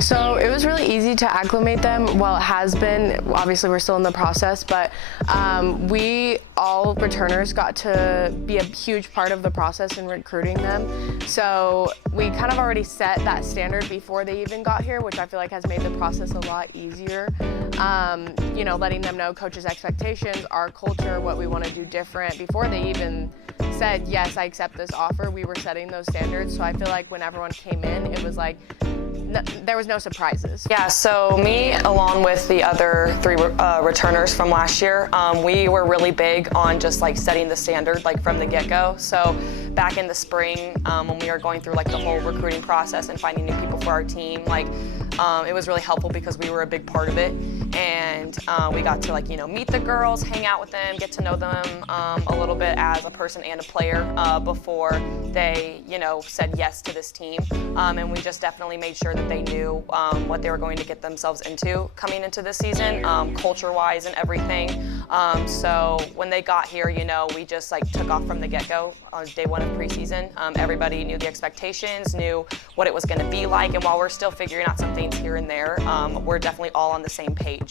So it was really easy to acclimate them. Well, it has been. Obviously, we're still in the process, but we all returners got to be a huge part of the process in recruiting them. So we kind of already set that standard before they even got here, which I feel like has made the process a lot easier. You know, letting them know coach's expectations, our culture, what we want to do different before they even said, yes, I accept this offer. We were setting those standards. So I feel like when everyone came in, it was like, there was no surprises. Yeah, so me, along with the other three returners from last year, we were really big on just like setting the standard like from the get-go. So back in the spring, when we were going through like the whole recruiting process and finding new people for our team, like it was really helpful because we were a big part of it. And we got to like, you know, meet the girls, hang out with them, get to know them a little bit as a person and a player before they, you know, said yes to this team. And we just definitely made sure that they knew what they were going to get themselves into coming into this season, culture-wise and everything. So when they got here, you know, we just like took off from the get-go on day one of preseason. Everybody knew the expectations, knew what it was going to be like, and while we're still figuring out some things here and there, we're definitely all on the same page.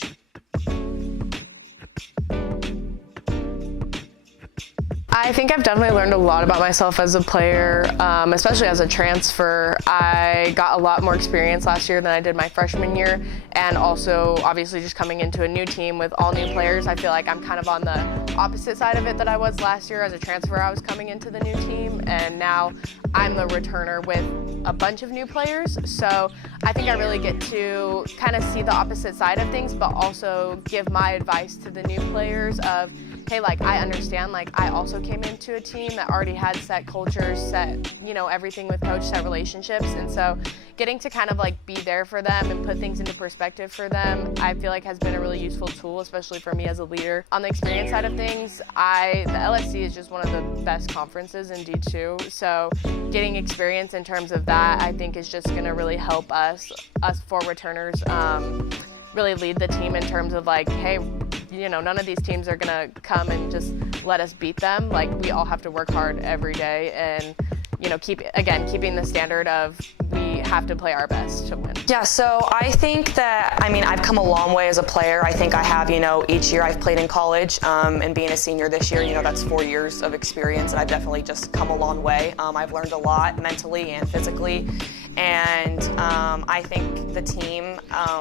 I think I've definitely learned a lot about myself as a player, especially as a transfer. I got a lot more experience last year than I did my freshman year, and also obviously just coming into a new team with all new players, I feel like I'm kind of on the opposite side of it that I was last year. As a transfer, I was coming into the new team, and now I'm the returner with a bunch of new players. So I think I really get to kind of see the opposite side of things, but also give my advice to the new players of, hey, like, I understand, like, I also came into a team that already had set cultures, set, you know, everything with coach, set relationships. And so getting to kind of like be there for them and put things into perspective for them, I feel like has been a really useful tool, especially for me as a leader. On the experience side of things, the LSC is just one of the best conferences in D2. So getting experience in terms of that, I think is just gonna really help us four returners, really lead the team in terms of like, hey, you know, none of these teams are gonna come and just let us beat them. Like, we all have to work hard every day and, you know, keeping the standard of we have to play our best to win. Yeah, so I think that, I mean, I've come a long way as a player. I think I have, you know, each year I've played in college, and being a senior this year, you know, that's 4 years of experience, and I've definitely just come a long way. I've learned a lot mentally and physically, and I think the team,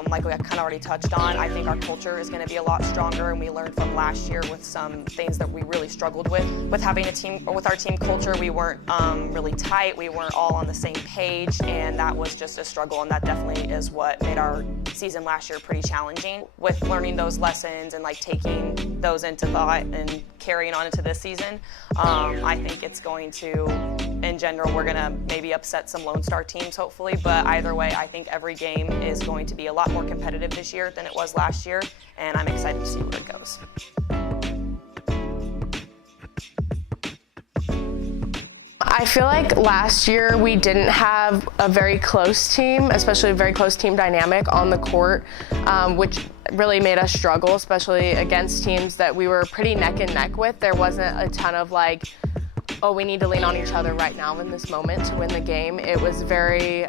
like we kind of already touched on, I think our culture is going to be a lot stronger, and we learned from last year with some things that we really struggled with having a team, or with our team culture. We weren't really tight, we weren't all on the same page, and that was just a struggle, and that definitely is what made our season last year pretty challenging. With learning those lessons and like taking those into thought and carrying on into this season, I think it's going to, in general, we're gonna maybe upset some Lone Star teams hopefully, but either way, I think every game is going to be a lot more competitive this year than it was last year, and I'm excited to see where it goes. I feel like last year we didn't have a very close team, especially a very close team dynamic on the court, which really made us struggle, especially against teams that we were pretty neck and neck with. There wasn't a ton of like, oh, we need to lean on each other right now in this moment to win the game. It was very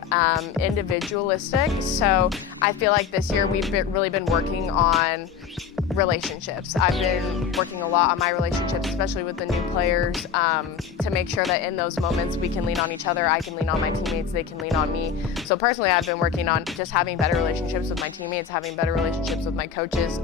individualistic. So I feel like this year we've really been working on relationships. I've been working a lot on my relationships, especially with the new players, to make sure that in those moments we can lean on each other. I can lean on my teammates, they can lean on me. So personally, I've been working on just having better relationships with my teammates, having better relationships with my coaches,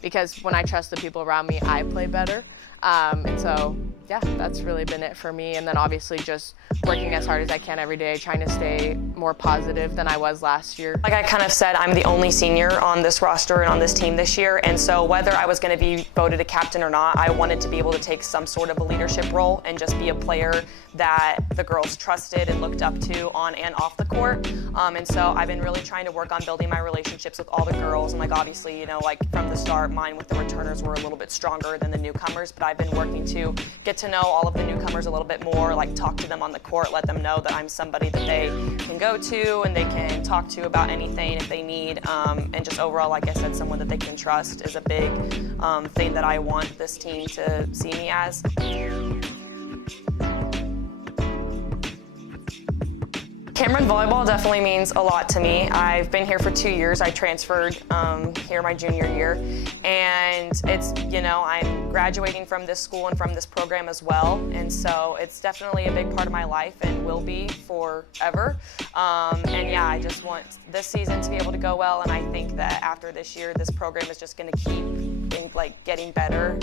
because when I trust the people around me, I play better. And so, yeah, that's really been it for me. And then obviously just working as hard as I can every day, trying to stay more positive than I was last year. Like I kind of said, I'm the only senior on this roster and on this team this year, and so whether I was going to be voted a captain or not, I wanted to be able to take some sort of a leadership role and just be a player that the girls trusted and looked up to on and off the court. And so I've been really trying to work on building my relationships with all the girls, and like obviously, you know, like from the start, mine with the returners were a little bit stronger than the newcomers, but I've been working to get to know all of the newcomers a little bit more, like talk to them on the court, let them know that I'm somebody that they can go to and they can talk to about anything if they need, and just overall, like I said, someone that they can trust is a big thing that I want this team to see me as. Cameron volleyball definitely means a lot to me. I've been here for 2 years. I transferred here my junior year, and it's, I'm graduating from this school and from this program as well, and so it's definitely a big part of my life and will be forever. And yeah, I just want this season to be able to go well, and I think that after this year, this program is just going to keep getting better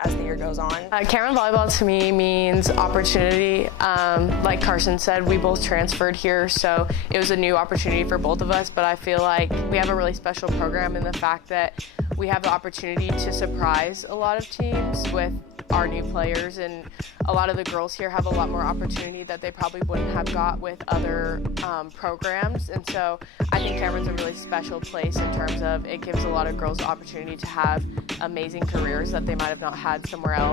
as the year goes on. Cameron volleyball to me means opportunity. Like Carsen said, we both transferred here, so it was a new opportunity for both of us, but I feel like we have a really special program in the fact that we have the opportunity to surprise a lot of teams with our new players, and a lot of the girls here have a lot more opportunity that they probably wouldn't have got with other programs, and so I think Cameron's a really special place in terms of it gives a lot of girls the opportunity to have amazing careers that they might have not had somewhere else.